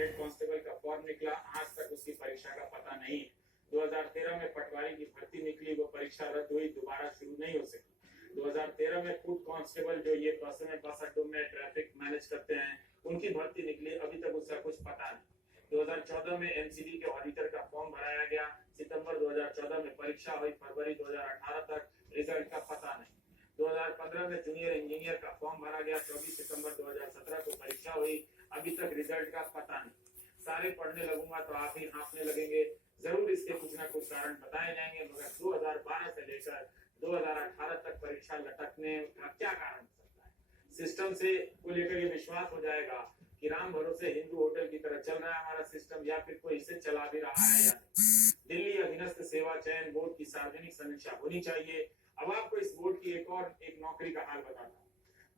Head constable का form निकला, आज तक उसकी परीक्षा का पता नहीं। 2013 में पटवारी की भर्ती निकली, वो परीक्षा रद्द हुई, दोबारा शुरू नहीं हो सकी। 2013 में फूड कांस्टेबल जो ये बस अड्डों में ट्रैफिक मैनेज करते हैं, उनकी भर्ती निकली, अभी तक उसका कुछ पता नहीं। 2014 में एमसीडी के ऑडिटर का फॉर्म भराया गया, सितंबर 2014 में परीक्षा हुई, फरवरी 2018 तक रिजल्ट का पता नहीं। 2015 में जूनियर इंजीनियर का फॉर्म भरा गया, 24 सितंबर 2017 को परीक्षा हुई, अभी तक रिजल्ट का पता नहीं। सारे पढ़ने लगूंगा तो आप ही हाँफने लगेंगे, जरूर इसके कुछ ना कुछ कारण बताए जाएंगे, मगर 2012 से लेकर 2018 तक परीक्षा लटकने का क्या कारण हो सकता है? सिस्टम से को लेकर ये विश्वास हो जाएगा कि राम भरोसे हिंदू होटल की तरह चल रहा है हमारा सिस्टम, या फिर कोई इसे चला भी रहा है या नहीं। दिल्ली अधीनस्थ सेवा चयन बोर्ड की सार्वजनिक समीक्षा होनी चाहिए। अब आपको इस बोर्ड की एक नौकरी का हाल बताता हूँ।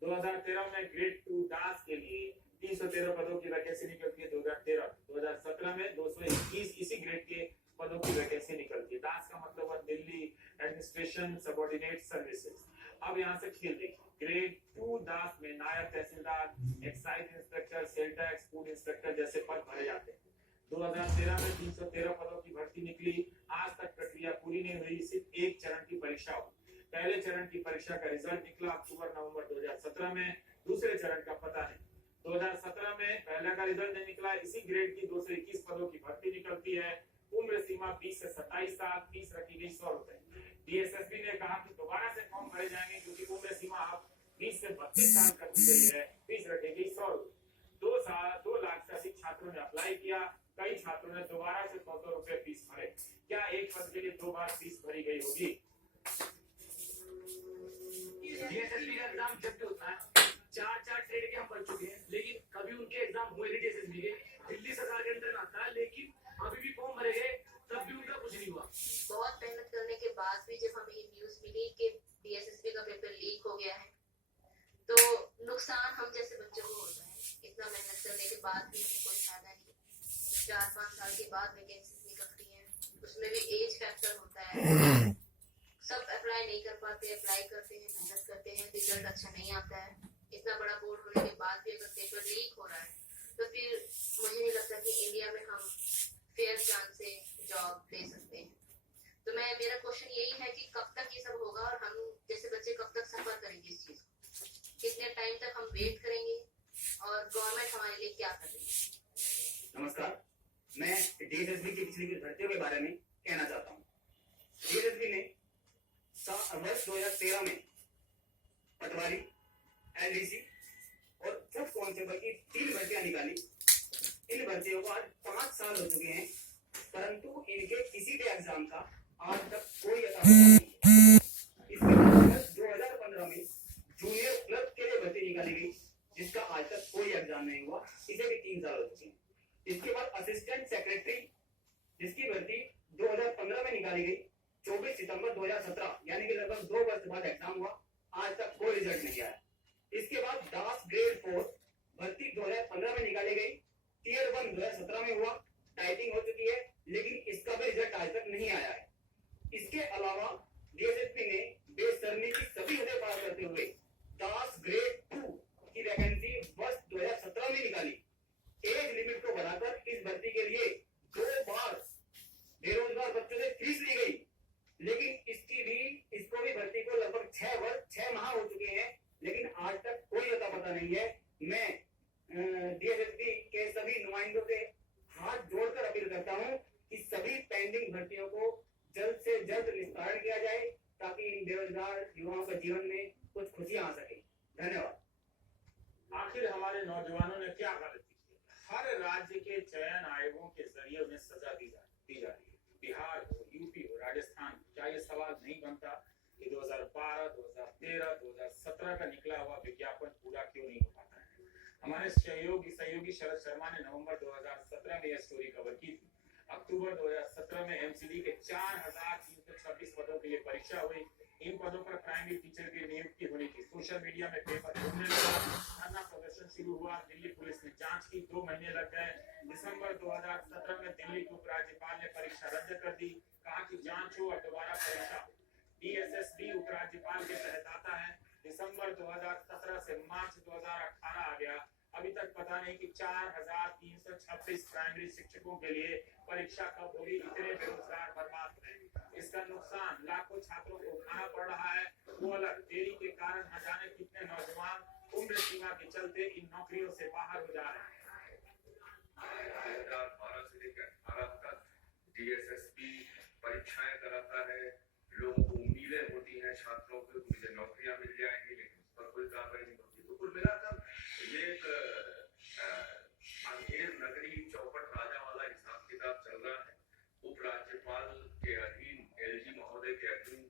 2013 में ग्रेड 2 दास के लिए 313 पदों की वैकेंसी निकलती है। 2017 में 221 इसी ग्रेड के पदों की वैकेंसी निकलती है। दास का मतलब है दिल्ली एडमिनिस्ट्रेशन सबऑर्डिनेट सर्विसेज। अब यहाँ से खेल देखिए, ग्रेड 2 दास में नायब तहसीलदार, excise inspector, sale tax, food inspector जैसे पद भरे जाते हैं। 2013 में 313 पदों की भर्ती निकली, आज तक प्रक्रिया पूरी नहीं हुई, सिर्फ एक चरण की परीक्षा हुई। पहले चरण की परीक्षा का रिजल्ट निकला अक्टूबर-नवंबर 2017 में, दूसरे चरण का पता नहीं। 2017 में पहले का रिजल्ट नहीं निकला, इसी ग्रेड की 221 पदों की भर्ती निकलती है। उम्र सीमा 20 से 27 साल, फीस रखी गई 100 रुपए। डीएसएसबी ने कहा कि दोबारा से फॉर्म भरे जाएंगे क्योंकि उम्र सीमा अब 20 से 32 साल कर दी गई है, फीस रखी गई 100 रुपए। 2 लाख से अधिक छात्रों ने अप्लाई किया, कई छात्रों ने दोबारा से 100 रुपए फीस भरे। क्या एक पद के लिए 2 बार फीस भरी गई होगी? डीएसएसबी का एग्जाम जब भी होता है, 4 ट्रेड के हम पढ़ चुके हैं, लेकिन कभी उनके एग्जाम हुए नहीं डीएसएसबी के। दिल्ली सरकार के अंदर आता है, लेकिन अभी भी फॉर्म भरे गए, तब भी उनका कुछ नहीं हुआ। बहुत मेहनत करने के बाद भी जब हमें ये न्यूज मिली कि डीएसएसबी का पेपर लीक हो गया है, तो नुकसान हम जैसे बच्चों को होता है। इतना मेहनत करने के बाद भी हमें कोई फायदा नहीं। 4-5 साल के बाद वैकेंसी निकलती है, उसमें भी एज फैक्टर होता है। सब अप्लाई नहीं कर पाते, अप्लाई करते हैं, मेहनत करते हैं, रिजल्ट अच्छा नहीं आता है। इतना बड़ा बोर्ड होने के बाद भी अगर पेपर लीक हो रहा है, तो फिर मुझे नहीं लगता कि इंडिया में हम फेयर चांस से जॉब ले सकते हैं। तो मेरा क्वेश्चन यही है कि कब तक ये सब होगा और हम जैसे बच्चे कब तक सफर करेंगे इस चीज को, कितने टाइम तक हम वेट करेंगे और गवर्नमेंट हमारे लिए क्या कर रही है? नमस्कार, मैं डीएसएसबी की पिछली भर्तियों के बारे में कहना चाहता हूँ। डीएसएसबी ने वर्ष 2013 में पटवारी, एलडीसी और फूड कांस्टेबल की 3 भर्तियां निकाली। इन भर्तियों को आज 5 साल हो चुके हैं, परंतु इनके किसी भी एग्जाम का आज तक कोई अता पता नहीं है। इसके बाद 2015 में जूनियर क्लर्क के लिए भर्ती निकाली गई, जिसका आज तक कोई एग्जाम नहीं हुआ, इसे भी 3 साल हो चुके हैं। इसके बाद असिस्टेंट सेक्रेटरी, जिसकी भर्ती 2015 में निकाली गई, 24 सितंबर 2017 यानी कि लगभग 2 वर्ष बाद एग्जाम हुआ, आज तक कोई रिजल्ट नहीं आया। इसके बाद दास ग्रेड 4 भर्ती 2015 में निकाली गई, टियर 1 2017 में हुआ, टाइपिंग हो चुकी है, लेकिन इसका भी रिजल्ट आज तक नहीं आया है। इसके अलावा डीएसएसबी ने बेशर्मी की सभी हदें पार करते हुए दास ग्रेड 2 की वैकेंसी वर्ष 2017 में निकाली। एज लिमिट को बढ़ाकर इस भर्ती के लिए 2 बार बेरोजगार बच्चों से फीस ली गई, लेकिन इसको भी भर्ती को लगभग 6 माह हो चुके हैं, लेकिन आज तक कोई अता पता नहीं है। मैं डीएसएसबी के सभी नुमाइंदों से हाथ जोड़कर अपील करता हूं कि सभी पेंडिंग भर्तियों को जल्द से जल्द निस्तारण किया जाए, ताकि इन बेरोजगार युवाओं के जीवन में कुछ खुशियां आ सके। धन्यवाद। आखिर हमारे नौजवानों ने क्या गलती की? हर राज्य के चयन आयोगों के जरिए उन्हें सजा दी जा रही है। बिहार हो, यूपी हो, राजस्थान, क्या ये सवाल नहीं बनता कि 2012, 2013, 2017 का निकला हुआ विज्ञापन पूरा क्यों नहीं हो पाता है? हमारे सहयोगी शरद शर्मा ने नवंबर 2017 में यह स्टोरी कवर की थी। अक्टूबर 2017 में एमसीडी के 4326 पदों के लिए परीक्षा हुई। इन पदों पर प्राइमरी टीचर की नियुक्ति होनी थी। सोशल मीडिया में पेपर ढूंढने लगा, धरना प्रदर्शन शुरू हुआ, दिल्ली पुलिस ने जांच की, 2 महीने लग गए। दिसंबर 2017 में दिल्ली के उपराज्यपाल ने परीक्षा रद्द कर दी, कहा कि जांच हो और दोबारा परीक्षा हो। डीएसएसबी उपराज्यपाल के तहत आता है। दिसंबर 2017 से मार्च 2018 आ गया, अभी तक पता नहीं कि 4,326 प्राइमरी शिक्षकों के लिए परीक्षा कब होगी। इतने बेरोजगार बर्बाद हैं, इसका नुकसान लाखों छात्रों को उठाना पड़ रहा है। वो अलग, देरी के कारण न जाने कितने नौजवान उम्र सीमा के चलते इन नौकरियों से बाहर हो जा रहे हैं। 2012 से लेकर 18 तक DSSP परीक्षाएं कराता है, लोगों को उम्मीदें होती हैं छात्रों को मुझे नौकरियां मिल जाएंगी, लेकिन उस पर कोई कार्रवाई नहीं होती। तो कुल मिलाकर ये एक अंधेर नगरी चौपट राजा वाला हिसाब किताब चल रहा है। उपराज्यपाल के अधीन LG महोदय के अधीन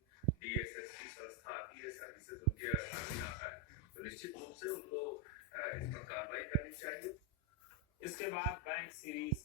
DSSP संस्था आती है, सर्विसेज उनके अधीन आता है, तो निश्चित रूप से उनको इस पर कार्रवाई करनी चाहिए। इसके बाद बैंक सीरीज